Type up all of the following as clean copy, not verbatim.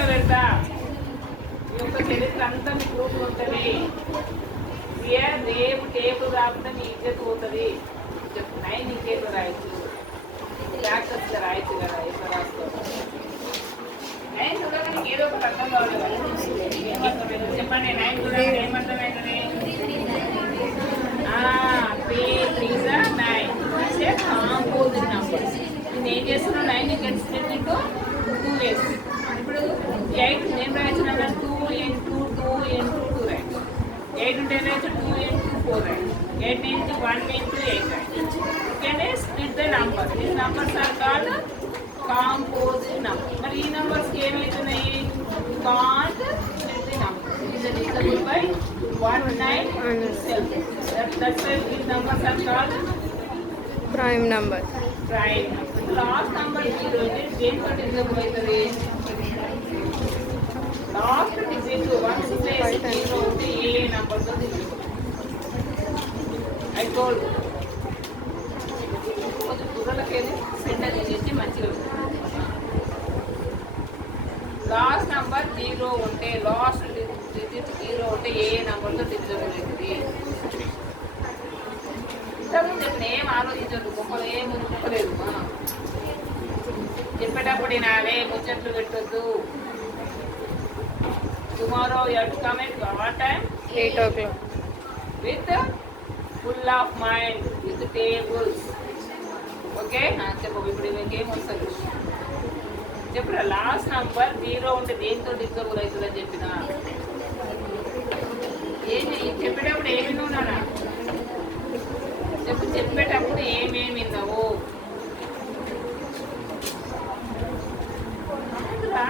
పెడతా ఈ యొక్క చరిత్ర అంతా మీ గ్రూప్లో ఉంటుంది. రేపు టేబుల్ రాకుండా మీ ఇజ్జత్ పోతుంది. చెప్తున్నాయి నీకేదో రాయొచ్చు, డాక్టర్స్ రాయొచ్చు కదా, ఎట్లా రాసుకోవాలి. నైన్ చూడగా నీకు ఏదో ఒకటి అర్థం కావాలి కదా. చెప్పండి, నైన్ చూడగా ఏమర్థమైందని? 3 3 9 కాంపోజిట్ నంబర్. నేను ఏం చేస్తున్నాను? 9 గెట్ స్ప్లిట్ ఇంటూ 2 ways. ఇప్పుడు 8 నేను రాయొచ్చిన 2 into 2 into 2 రాయొచ్చు. 8 ఉంటే రాయొచ్చు, 2 into 4 రాయొచ్చు. 8 into 1 into 8 రాయొచ్చు. ఓకేనే, స్ప్లిట్ ద నంబర్. ఈ numbers are called composite number. మరి ఈ నంబర్స్కి ఏమవుతున్నాయి? Can't split the number. It is divisible by 1 9 itself. That's why these numbers are called prime number. Prime. Last number 0 is దేంతో డివిజిబుల్ అవుతుంది? లాస్ట్ డిజిట్ 1 ప్లేస్ 0 ఉంటే ఏ నంబర్తో డివిజిబుల్? I told you. కొంచెం కుర్రలకేది సెంటర్ చేసి మంచిగా లాస్ట్ నంబర్ 0 ఉంటే, లాస్ట్ డిజిట్ 0 ఉంటే ఏ నంబర్తో డివిజిబుల్ అవుతుంది? ఇంతకుముందు చెప్పిన ఏం ఆలోచించదు, గొప్పలు ఏం గొప్పలేదు. చెప్పేటప్పుడు వినాలే, ముచ్చట్లు పెట్టొద్దు. Tomorrow you have to come at what time? 8 o'clock. With full of mind, with tables. Okay, చెప్పు. ఇప్పుడు మీకేం వస్తుంది చెప్పురా. లాస్ట్ నంబర్ 0 ఉంటే దేంతో డివిజిబుల్ అవుతుందని చెప్పిన ఏమి చెప్పేటప్పుడు ఏమి ఉన్నానా చెప్పు. చెప్పేటప్పుడు ఏమేమి విన్నావు?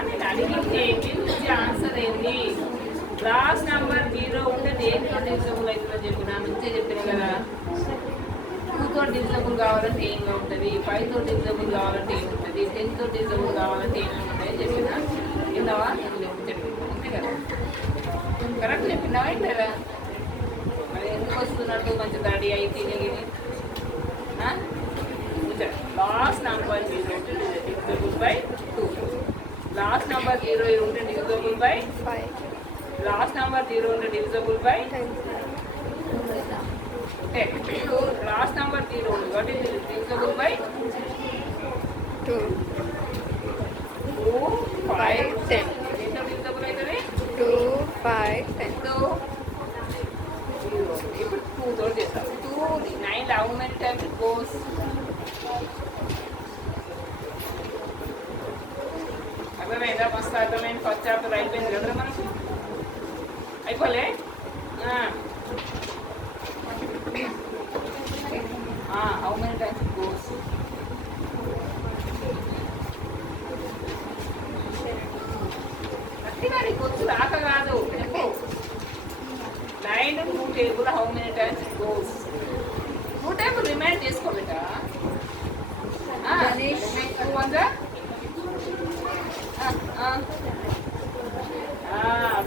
నేను అడిగింది ఏంటి, నుంచి ఆన్సర్ ఏంటి? లాస్ట్ నంబర్ 0 ఉంటే దేంతో డివిజిబుల్ అవుతుందని చెప్పిన నుంచే చెప్పిన కదా. 2తో డివిజిబుల్ కావాలంటే ఏంగా ఉంటుంది, 5తో డివిజిబుల్ కావాలంటే ఏముంటుంది, 10తో డివిజిబుల్ కావాలంటే ఏమేమి ఉంటాయని చెప్పిన. విన్నావా? చెప్పిన అంతే కదా. కరెక్ట్ చెప్పినావా ఏంటరా? మరి ఎందుకు వస్తున్నట్టు మంచి రెడీ అయి తిరిగి? లాస్ట్ నంబర్ 0 ఉంటే డివిజిబుల్ బై 2. లాస్ట్ నంబర్ 0 ఉంటే డివిజిబుల్ బై 5. లాస్ట్ నంబర్ 0 ఉంటే డివిజిబుల్ బై 10. ఇప్పుడు లాస్ట్ నంబర్ 0 ఉంది కాబట్టి డివిజిబుల్ బై 2. 2 5 10. ఎంత డివిజిబుల్ అవుతుంది? 2 5 10. ఇప్పుడు 2 తోటి చేస్తాం. 2 9 how many times it goes? అర్థమైందా? మస్తు అర్థమైంది. ఫస్ట్ చాప్టర్ అయిపోయింది కదా మనకు. అయిపోలే? how many times it goes? అట్టిగా నీకు వచ్చు రాక కాదు. చెప్పు. 9 2 table how many times it goes? 2 table remind చేసుకోబెట్ట. 2 1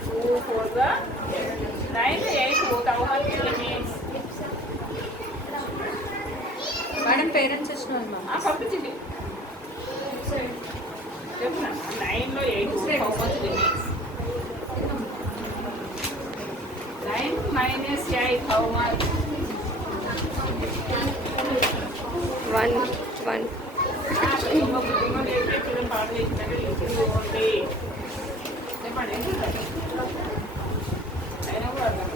2 4 9 8 how much remains? Madam parents వచ్చిన పంపించింది. చెప్తున్నా 9లో 8 how much remains? 9 minus 8 how much? 1 1. చెప్పండి. అయినా కూడా అర్థం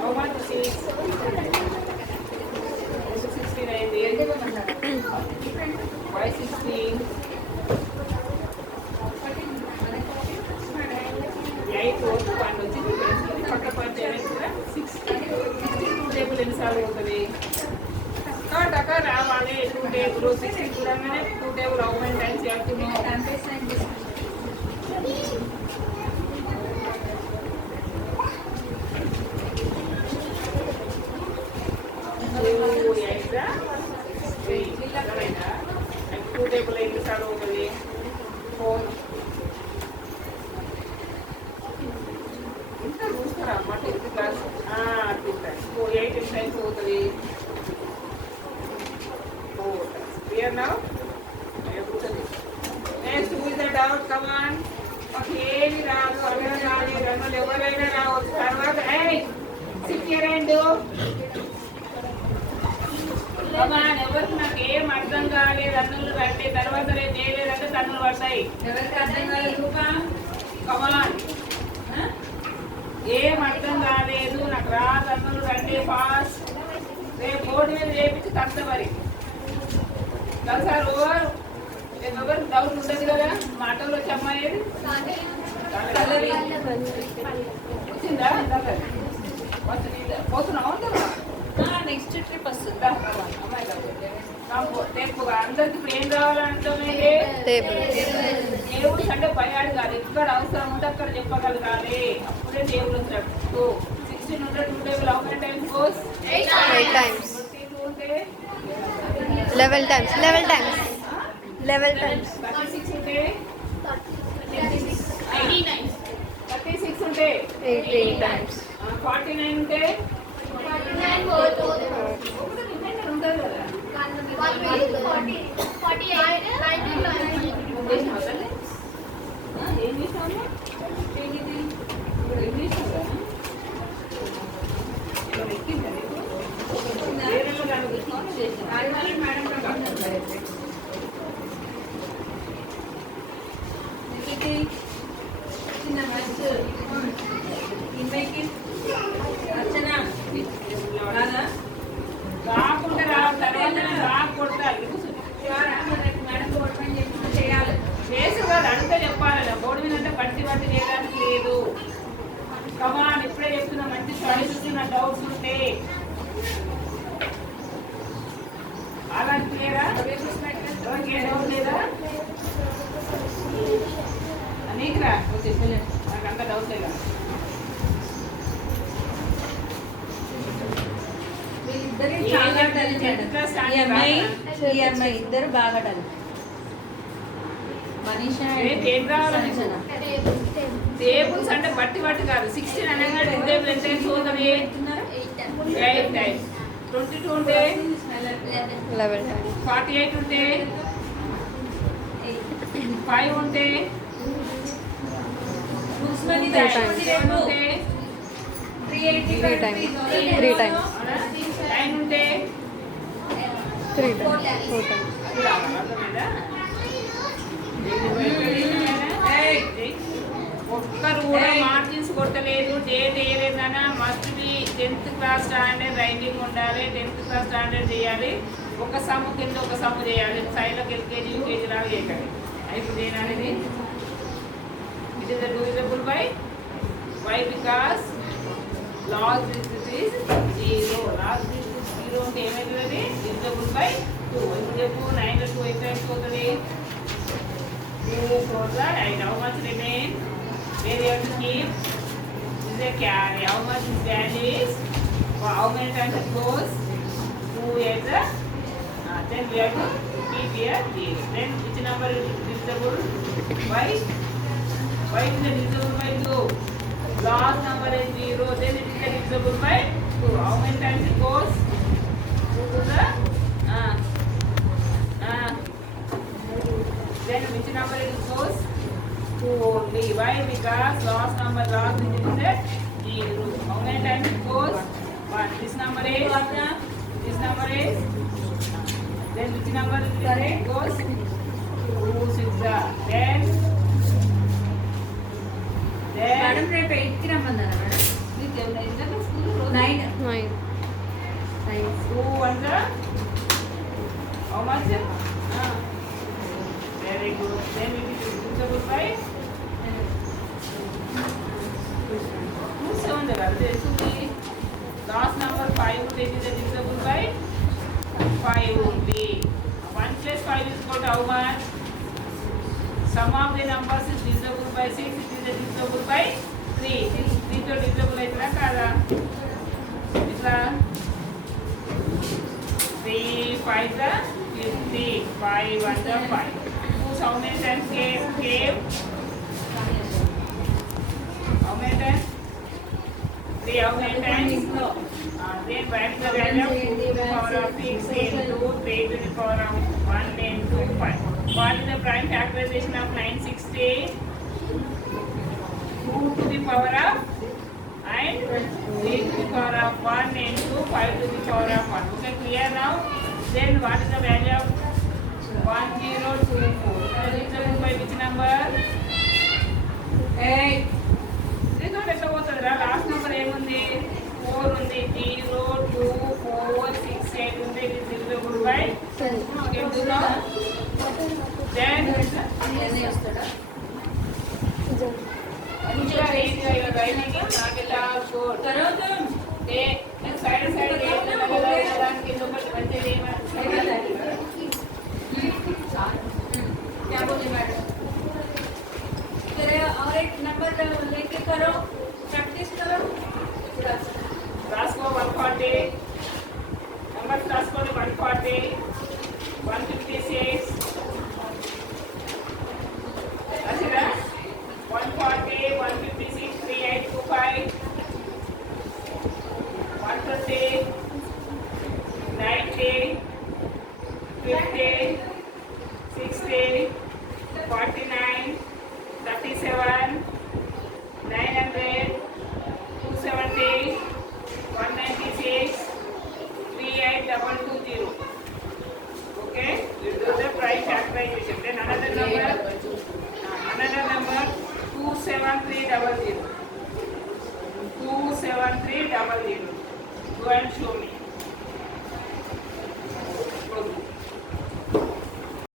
how much? 16 అయింది. Why 16? 8 1 వచ్చింది. పక్క పని 62 టేబుల్ ఎన్నిసార్లు ఉంటుంది? టక రావాలి. 2 టేబుల్ 60 చూడగానే 2 టేబుల్ హౌ మెనీ టైమ్స్ వెళ్తున్నావు? టూ టేబుల్ ఎన్నిసార్లు అవుతుంది? 4. ఇంకా చూస్తారా అమ్మ 10th క్లాస్? 2 times. 8 టైమ్స్ అవుతుంది. 4 times. Clear now? అవుట్ కమాన్. మాకు ఏది రాదు, అలా రాదు, రన్నులు ఎవరైనా రావచ్చు. తర్వాత సిక్కిరండు కమాన్. ఎవరికి నాకు ఏం అర్థం కాలేదు రన్నులు రండి. తర్వాత రేపు చేయలేదంటే రన్నులు పడతాయి. ఎవరికి అర్థం కాలేదు రూపా కమాన్. ఏం అర్థం కాలేదు, నాకు రాదు రన్నులు రండి ఫాస్ట్. రేపు బోర్డు మీద చేపించి తప్ప మరి సార్ ఓవర్. రేపు ఎవరికి డౌట్ ఉండదు కదా. మాటల్లో వచ్చి అమ్మాయి వచ్చిందా? పోతున్నావు నెక్స్ట్ ట్రిప్ వస్తుంది. అమ్మాయి అందరికి ఇప్పుడు ఏం కావాలంటే దేవుడు అంటే భయాడు కాదు. ఎక్కడ అవసరం ఉంటే అక్కడ చెప్పగలగాలి. అప్పుడే దేవుడు ఉంటాడు. 16 ఉంటే 2 table how many times goes? 8 times. 22 ఉంటే 11 times. 11 times. 11 times. 36 ఉంటే 36 ఉంటే 18 times. 49 ఉంటే ఒకటి రిమైండర్ ఉంటుంది కదా. ఏం చేసాము? ఇంగ్లీష్ ఎక్కిందా నీకు? వేరే దాన్ని కూర్చొని చేసాను మేడం. చిన్న బస్ ఇంపైకి అర్చన రాకుండా తర్వాత రాకూడదు. మేడం కొట్టమని చెప్పి చేయాలి. చేసి వాళ్ళు అంతా చెప్పాలి. బోర్డు మీద అంటే బట్టి చేయడానికి లేదు. కమాన్ ఇప్పుడే చెప్తున్నా. మంచి చాయిస్ నా డౌట్స్ ఉంటే అలాంటి క్లియరా? ఎవరికి ఏ డౌట్ లేదా? నీకురా వచ్చేసి నాకు అంత డౌట్ లేదా? ఇద్దరు బాగా మనీషా టేబుల్స్ అంటే బట్టి కాదు. 16 అనగా టేబుల్ ఎంత చూద్దాం. 8 టైమ్స్. 22 ఉంటే 11 times. 48 ఉంటే 5 ఉంటే 3 times. 3 times. 3 times. 9 ఉంటే 3 times. 4 times. ఒక్కరు కూడా మార్జిన్స్ కొట్టలేదు. డేట్ వేయలేదన్నా. Must be 10th class standard writing ఉండాలి. 10th క్లాస్ స్టాండర్డ్ చేయాలి. ఒక సమ్ము కింద ఒక సమ్ము చేయాలి. సైడ్లోకి ఎల్కేజీ యూకేజీ లాగా చేయకండి. ఇప్పుడు దేననేది it is divisible by why because log this is 0. Log this is 0 అంటే ఏమవుతుంది? Divisible by 2. ఇప్పుడు చెప్పు 9 లో 2 ఎంత అయిపోతుంది? 2 4 8. How much remain? Where you have to keep? This is a carry. How much is values? How many times it goes? 2 is the then we have to keep here 0. Then which number is divisible by? Why is it divisible by 2? Last number is 0. Then it is divisible by 2. How many times it goes? 2 to the then which number it goes? 2 only. Why? Because last digit is at 0. How many times it goes? 1. This number is? Then which number is correct? Goes 2 6. Then madam రేపు 8కి రమ్మన్నారా మేడం? 9. 2 1 how much? Very good. Then it is divisible by 2 7 last number 5 would it is divisible by 5 only. 1 plus 5 is equal to how much? Sum of the numbers is divisible by 6. It is divisible by 3. 3 to divisible aitla kada? Itla 3 5 the 50. 5 1 the 5. How many times came? How many times? 3. How many times? No. Then write the value of 2 to the power of 6 into 3 to the power of 1 into 5. What is the prime factorization of 960? 2 to the power of and 3 to the power of 1 into 5 to the power of 1. Okay, clear now? Then what is the value of 1024? Represented by which number? 8. This one ఎట్లా పోతుందిరా? Last number ఏముంది? 4 ఉంది. 0, 2, 4, 6, 8 ఉంది. It is divisible by 2. Okay, do now. Then ఎన్ని వస్తాడా? Enjoy your writing in Nagila code. करो तुम. Side क्या बोली मैडम? तेरे और एक नंबर लेके करो, प्रैक्टिस करो. Rasco 140. Number Rasco 140. 156. Asira 140, 156, 3825. 130, 90, 50, 60, 49, 37, 900, 270, 196, 38220. Okay, you do the price factorization. Then another number 27300. 27300. Go and show me.